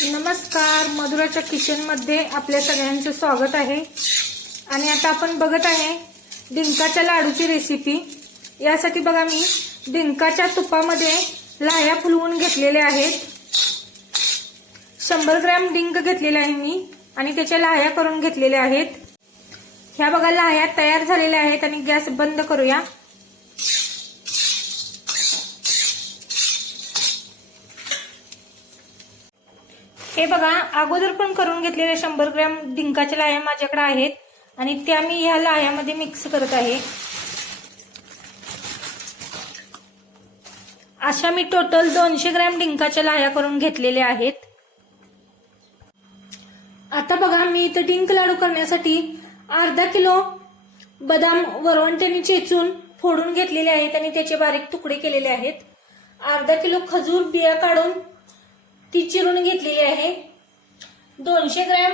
नमस्कार, मधुराच्या किचन मध्ये आपल्या सगळ्यांचे स्वागत आहे। आणि आता आपण बघत आहे डिंकाच्या लाडूची रेसिपी। यासाठी बघा मी डिंकाच्या तुपामध्ये लाह्या फुलवून घेतलेल्या आहेत। 100 ग्रॅम डिंक घेतलेले आहे मी आणि त्याच्या लाह्या करून घेतलेल्या आहेत। ह्या बघा लाह्या तयार झालेल्या आहेत आणि गॅस बंद करूया। हे बघा अगोदर पण करून घेतलेले 100 ग्रॅम डिंकाच्या लाह्या माझ्याकडे आहेत आणि त्या मी ह्या लाह्यामध्ये मिक्स करत आहे। अशा मी टोटल 200 ग्रॅम डिंकाच्या लाह्या करून घेतलेल्या आहेत। आता बघा मी इथे डिंक लाडू करण्यासाठी अर्धा किलो बदाम वरवंट्याने चेचून फोडून घेतलेले आहेत आणि त्याचे बारीक तुकडे केलेले आहेत। अर्धा किलो खजूर बिया काढून ती चिरून घेतलेली आहे। 200 ग्रॅम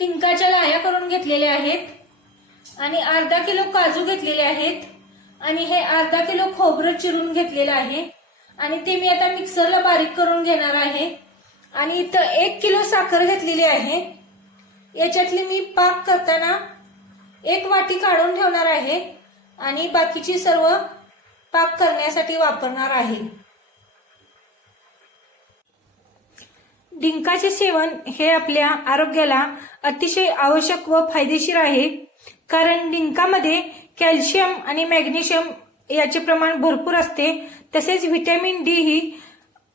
डिंकाच्या लाह्या करून घेतलेल्या आहेत आणि अर्धा किलो काजू घेतलेले आहेत आणि हे अर्धा किलो खोबरं चिरून घेतलेलं आहे आणि ते मी आता मिक्सरला बारीक करून घेणार आहे। आणि इथं 1 किलो साखर घेतलेली आहे। याच्यातली मी पाक करताना 1 वाटी काढून ठेवणार आहे आणि बाकीची सर्व पाक करण्यासाठी वापरणार आहे। डिंकाचे सेवन हे आपल्या आरोग्याला अतिशय आवश्यक व फायदेशीर आहे, कारण डिंकामध्ये कॅल्शियम आणि मॅग्नेशियम याचे प्रमाण भरपूर असते। तसेच व्हिटॅमिन डी ही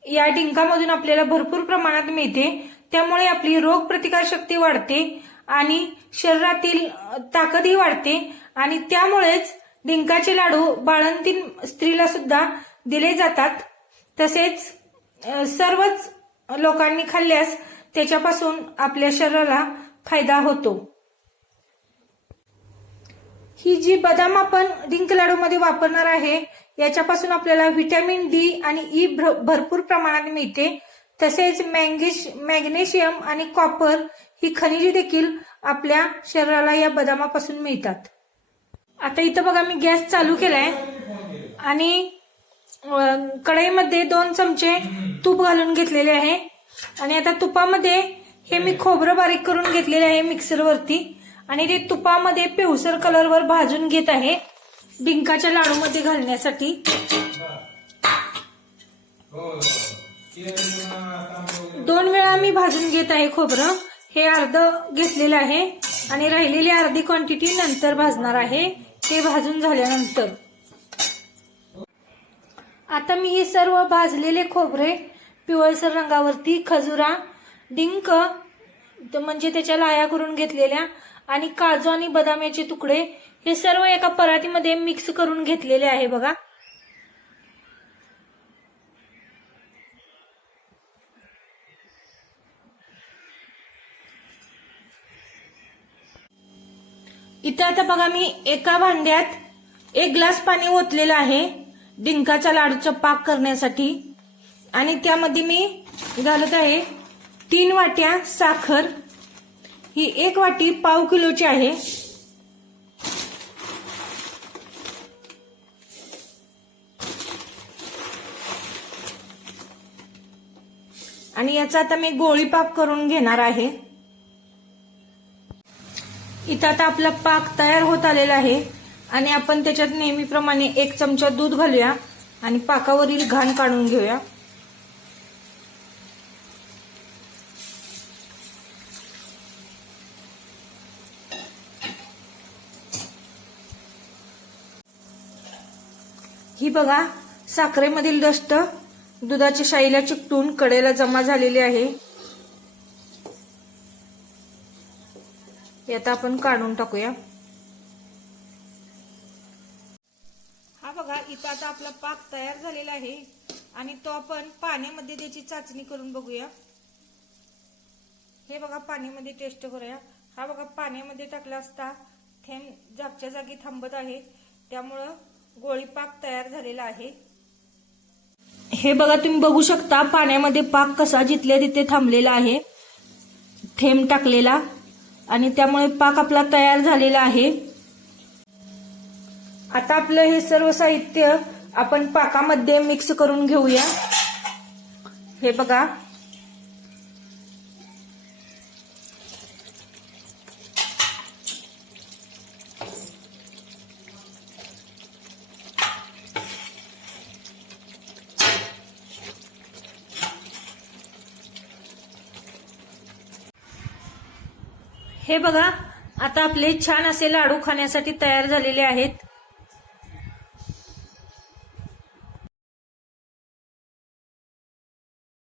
या डिंकामधून आपल्याला भरपूर प्रमाणात मिळते। त्यामुळे आपली रोगप्रतिकार शक्ती वाढते आणि शरीरातील ताकदही वाढते आणि त्यामुळेच डिंकाचे लाडू बाळंतीण स्त्रीला सुद्धा दिले जातात। तसेच सर्वच लोकांनी खाल्ल्यास त्याच्यापासून आपल्या शरीराला फायदा होतो। ही जी बदाम आपण डिंक लाडू मध्ये वापरणार आहे याच्यापासून आपल्याला व्हिटॅमिन डी आणि ई भरपूर प्रमाणात मिळते। तसेच मॅग्नेशियम आणि कॉपर ही खनिजे देखील आपल्या शरीराला या बदामापासून मिळतात। आता इथं बघा मी गॅस चालू केलाय आणि कढईमध्ये 2 चमचे तूप घालून घेतलेले आहे आणि आता तुपामध्ये हे मी खोबरं बारीक करून घेतलेले आहे मिक्सरवरती आणि ते तुपामध्ये पिवसर कलरवर भाजून घेत आहे डिंकाच्या लाडू मध्ये घालण्यासाठी। 2 वेळा मी भाजून घेत आहे खोबरं। हे अर्ध घेतलेलं आहे आणि राहिलेली अर्धी क्वांटिटी नंतर भाजणार आहे, ते भाजून झाल्यानंतर। आता मी हे सर्व भाजलेले खोबरे पिवळसर रंगावरती खजुरा, डिंक म्हणजे त्याच्या लाह्या करून घेतलेल्या आणि काजू आणि बदाम याचे तुकडे हे सर्व एका परातीमध्ये मिक्स करून घेतलेले आहे बघा। इथं आता बघा मी एका भांड्यात 1 ग्लास पाणी ओतलेलं आहे डिंकाच्या लाडूचा पाक करण्यासाठी आणि त्यामध्ये मी घालत आहे 3 वाट्या साखर। ही 1 वाटी पाव किलोची आहे। आणि याचा आता मी गोळी पाक करून घेणार आहे। इथं आता आपला पाक तयार होत आलेला आहे आणि आपण त्याच्यात नेहमीप्रमाणे 1 चमचा दूध घालूया आणि पाकावरील घाण काढून घेऊया। ही बघा साखरेमधील डस्ट दुधाच्या शाईला चिकटून कडेला जमा झालेली आहे। हे आता आपण काढून टाकूया। हा बघा इथं आता आपला पाक तयार झालेला आहे आणि तो आपण पाण्यामध्ये त्याची चाचणी करून बघूया। हे बघा पाण्यामध्ये टेस्ट करूया। हा बघा पाण्यामध्ये टाकला असता थेंब जागच्या जागी थांबत आहे, त्यामुळं गोळी पाक तयार झालेला आहे। हे बघा तुम्ही बघू शकता पाण्यामध्ये पाक कसा जिथल्या तिथे थांबलेला आहे, थेंब टाकलेला, आणि त्यामुळे पाक आपला तयार झालेला आहे। आता आपलं हे सर्व साहित्य आपण पाकामध्ये मिक्स करून घेऊया। हे बघा हे बघा, आता आपले छान असे लाडू खाण्यासाठी तयार झालेले आहेत.